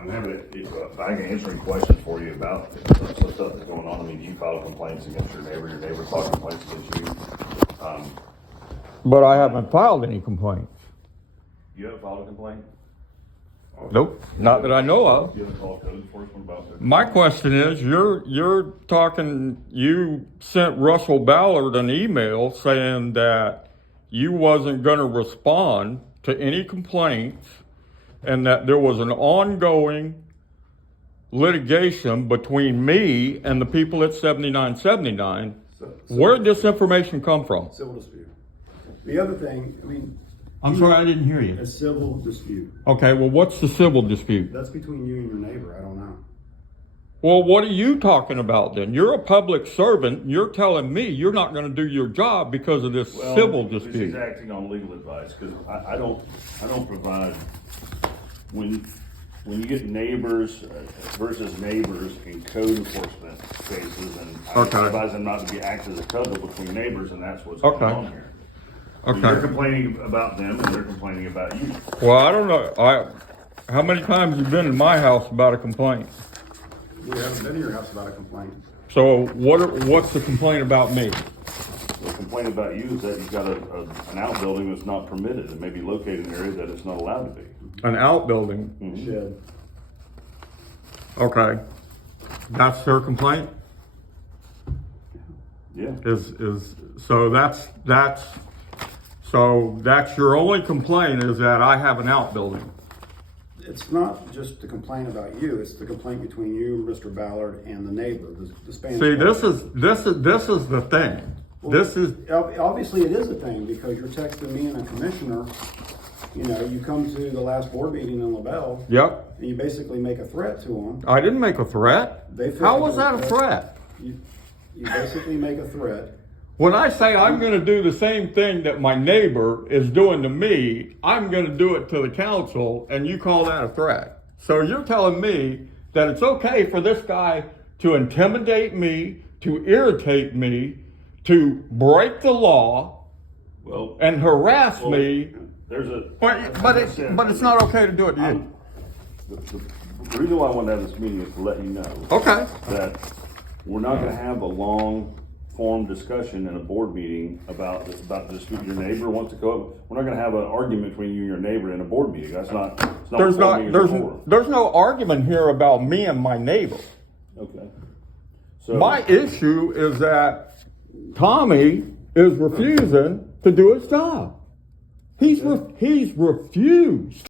I'm having if I can answer any questions for you about some stuff that's going on. I mean, you file complaints against your neighbor files complaints against you. But I haven't filed any complaints. You haven't filed a complaint? Nope, not that I know of. You haven't called code enforcement about that? My question is, you're talking, you sent Russell Ballard an email saying that you wasn't gonna respond to any complaints and that there was an ongoing litigation between me and the people at 7979. Where'd this information come from? Civil dispute. The other thing, I mean. I'm sorry, I didn't hear you. A civil dispute. Okay, well, what's the civil dispute? That's between you and your neighbor, I don't know. Well, what are you talking about then? You're a public servant. You're telling me you're not going to do your job because of this civil dispute. He's acting on legal advice because I don't provide when you get neighbors versus neighbors in code enforcement cases, and I advise them not to be act as a cuddle between neighbors, and that's what's going on here. Okay. You're complaining about them, and they're complaining about you. Well, I don't know. How many times have you been in my house about a complaint? We haven't been to your house about a complaint. So what's the complaint about me? The complaint about you is that you've got an outbuilding that's not permitted. It may be located in an area that it's not allowed to be. An outbuilding? Mm-hmm. Shed. Okay. That's their complaint? Yeah. So that's your only complaint is that I have an outbuilding. It's not just the complaint about you, it's the complaint between you, Mr. Ballard, and the neighbor, the Spanish. See, this is the thing. Well, obviously it is a thing because you're texting me and a commissioner. You know, you come to the last board meeting in LaBelle. Yep. And you basically make a threat to them. I didn't make a threat. How was that a threat? You basically make a threat. When I say I'm going to do the same thing that my neighbor is doing to me, I'm going to do it to the council, and you call that a threat. So you're telling me that it's okay for this guy to intimidate me, to irritate me, to break the law, and harass me. But it's not okay to do it to you. The reason why I wanted to have this meeting is to let you know that we're not going to have a long form discussion in a board meeting about the dispute your neighbor wants to go up. We're not going to have an argument between you and your neighbor in a board meeting. That's not. There's no argument here about me and my neighbor. Okay. So my issue is that Tommy is refusing to do his job. He's refused.